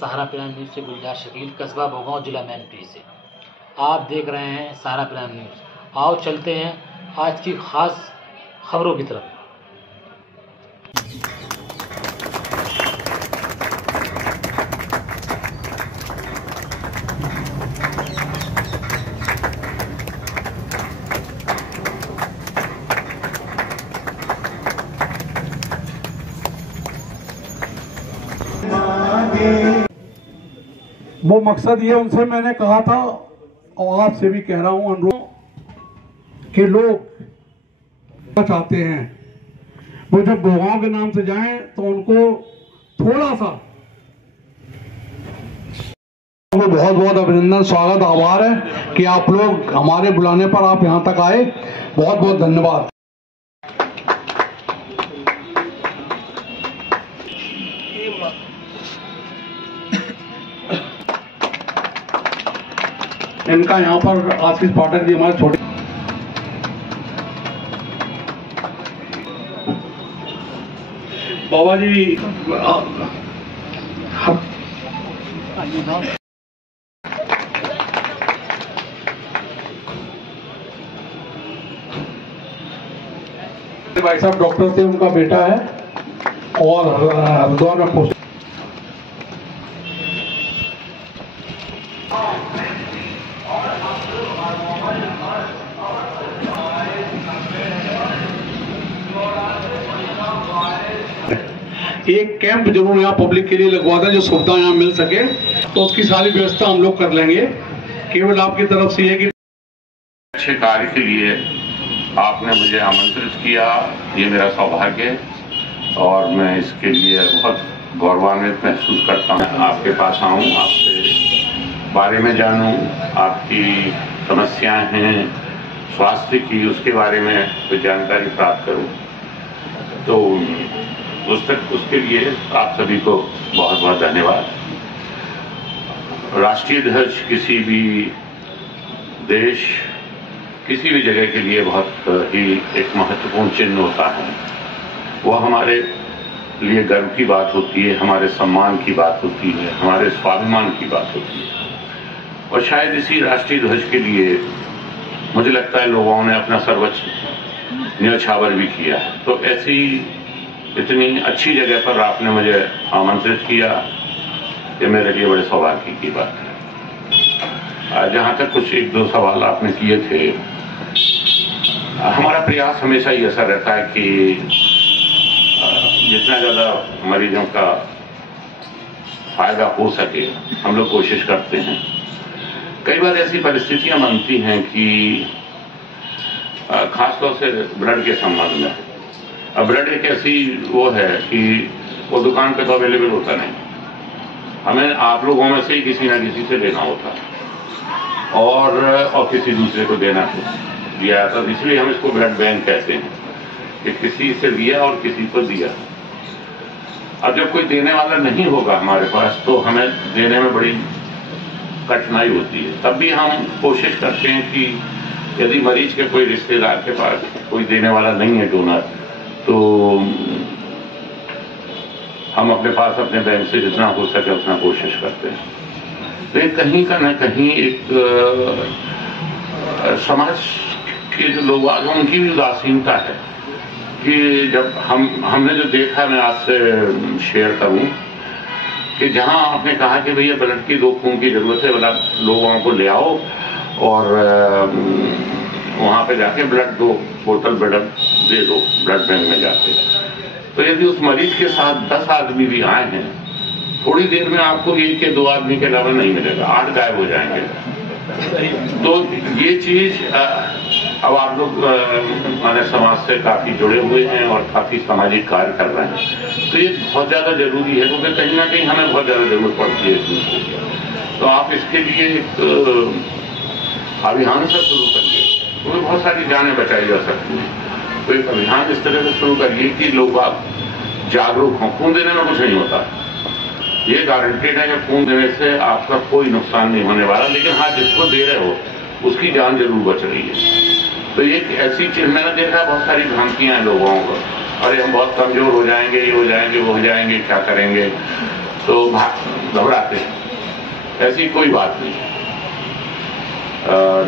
सहारा prime news से गुलजार शकील, कस्बा भोगांव, जिला मैनपुरी से। आप देख रहे हैं सहारा प्राइम न्यूज़। आओ चलते हैं आज की खास खबरों की तरफ। वो मकसद ये उनसे मैंने कहा था और आपसे भी कह रहा हूं, अनुरोध कि लोग चाहते हैं वो जब भोगांव के नाम से जाएं तो उनको थोड़ा सा बहुत बहुत अभिनंदन, स्वागत, आभार है कि आप लोग हमारे बुलाने पर आप यहां तक आए। बहुत बहुत धन्यवाद। इनका यहाँ पर आशीष पाठक जी हमारे छोटे बाबा जी भाई साहब डॉक्टर थे, उनका बेटा है और हरिद्वार में पोस्ट। एक कैंप जरूर यहाँ पब्लिक के लिए लगवा दें, जो सुविधा यहाँ मिल सके, तो उसकी सारी व्यवस्था हम लोग कर लेंगे। केवल आपकी तरफ से है कि अच्छे कार्य के लिए आपने मुझे आमंत्रित किया, ये मेरा सौभाग्य है और मैं इसके लिए बहुत गौरवान्वित महसूस करता हूँ। आपके पास आऊँ, आपसे बारे में जानूँ, आपकी समस्याएं हैं स्वास्थ्य की, उसके बारे में कोई जानकारी प्राप्त करूँ, तो उसके लिए आप सभी को बहुत बहुत धन्यवाद। राष्ट्रीय ध्वज किसी भी देश, किसी भी जगह के लिए बहुत ही एक महत्वपूर्ण चिन्ह होता है। वो हमारे लिए गर्व की बात होती है, हमारे सम्मान की बात होती है, हमारे स्वाभिमान की बात होती है। और शायद इसी राष्ट्रीय ध्वज के लिए मुझे लगता है लोगों ने अपना सर्वोच्च न्यौछावर भी किया है। तो ऐसी इतनी अच्छी जगह पर आपने मुझे आमंत्रित किया, ये मेरे लिए बड़े सौभाग्य की बात है। जहां तक कुछ एक दो सवाल आपने किए थे, हमारा प्रयास हमेशा ही ऐसा रहता है कि जितना ज्यादा मरीजों का फायदा हो सके हम लोग कोशिश करते हैं। कई बार ऐसी परिस्थितियां बनती हैं कि खासतौर से ब्लड के संबंध में, अब ब्लड एक ऐसी वो है कि वो दुकान पे तो अवेलेबल होता नहीं, हमें आप लोगों में से ही किसी ना किसी से लेना होता है और किसी दूसरे को देना दिया था। इसलिए हम इसको ब्लड बैंक कहते हैं कि किसी से लिया और किसी को दिया। अब जब कोई देने वाला नहीं होगा हमारे पास तो हमें देने में बड़ी कठिनाई होती है। तब भी हम कोशिश करते हैं कि यदि मरीज के कोई रिश्तेदार के पास कोई देने वाला नहीं है डोनर, तो हम अपने पास अपने बैंक से जितना हो सके उतना कोशिश करते हैं। लेकिन कहीं का न कहीं एक समाज के जो लोग आज उनकी भी उदासीनता है कि जब हमने जो देखा, मैं आज से शेयर करूं कि जहां आपने कहा कि भैया ब्लड की 2 खून की जरूरत है, वाला लोगों को ले आओ और वहां पे जाके ब्लड 2 बोतल ब्लड दे दो ब्लड बैंक में जाके। तो यदि उस मरीज के साथ 10 आदमी भी आए हैं, थोड़ी देर में आपको 1 या 2 आदमी के अलावा नहीं मिलेगा, 8 गायब हो जाएंगे। तो ये चीज अब आप लोग हमारे समाज से काफी जुड़े हुए हैं और काफी सामाजिक कार्य कर रहे हैं, तो ये बहुत ज्यादा जरूरी है, क्योंकि कहीं ना कहीं हमें बहुत ज्यादा जरूरत पड़ती है। तो आप इसके लिए एक अभियान से शुरू करिए, तो बहुत सारी जानें बचाई जा सकती हैं। तो एक अभियान इस तरह से शुरू करिए कि लोग आप जागरूक हों। खून देने में कुछ नहीं होता, ये गारंटेड है कि खून देने से आपका कोई नुकसान नहीं होने वाला, लेकिन हाँ जिसको दे रहे हो उसकी जान जरूर बच रही है। तो एक ऐसी चीज मैंने देखा, बहुत सारी भ्रांतियां हैं लोगों को, अरे हम बहुत कमजोर हो जाएंगे, ये हो जाएंगे, वो हो जाएंगे, क्या करेंगे। तो घबराते हैं। ऐसी कोई बात नहीं।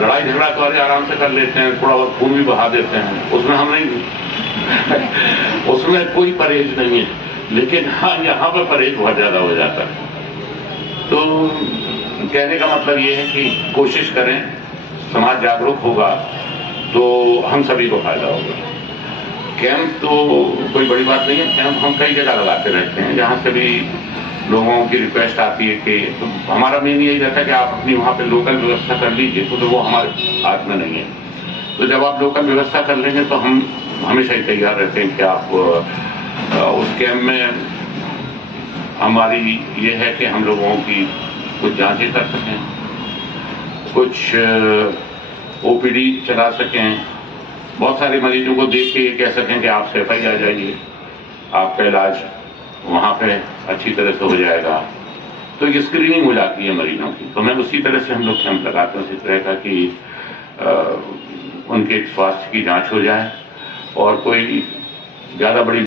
लड़ाई झगड़ा तो आराम से कर लेते हैं, थोड़ा बहुत खून भी बहा देते हैं, उसमें हम नहीं उसमें कोई परहेज नहीं है। लेकिन हाँ, यहाँ पर परहेज बहुत ज्यादा हो जाता है। तो कहने का मतलब ये है कि कोशिश करें, समाज जागरूक होगा तो हम सभी को फायदा होगा। कैंप तो कोई बड़ी बात नहीं है, कैंप हम कई जगह लगाते रहते हैं जहां से भी लोगों की रिक्वेस्ट आती है कि तो हमारा मेन यही रहता है कि आप अपनी वहां पे लोकल व्यवस्था कर लीजिए, तो वो हमारे हाथ में नहीं है। तो जब आप लोकल व्यवस्था कर लेंगे तो हम हमेशा ही तैयार रहते हैं कि आप उस कैंप में हमारी ये है कि हम लोगों की कुछ जांचें कर सकें, कुछ ओपीडी चला सकें, बहुत सारे मरीजों को देख के ये कह सकें कि आप सफाई आ जाइए, आपका इलाज वहां पे अच्छी तरह से हो जाएगा। तो ये स्क्रीनिंग हो जाती है मरीजों की। तो मैं उसी तरह से हम लोग कैंप लगाते हैं, उसी तरह का कि उनके स्वास्थ्य की जांच हो जाए और कोई ज्यादा बड़ी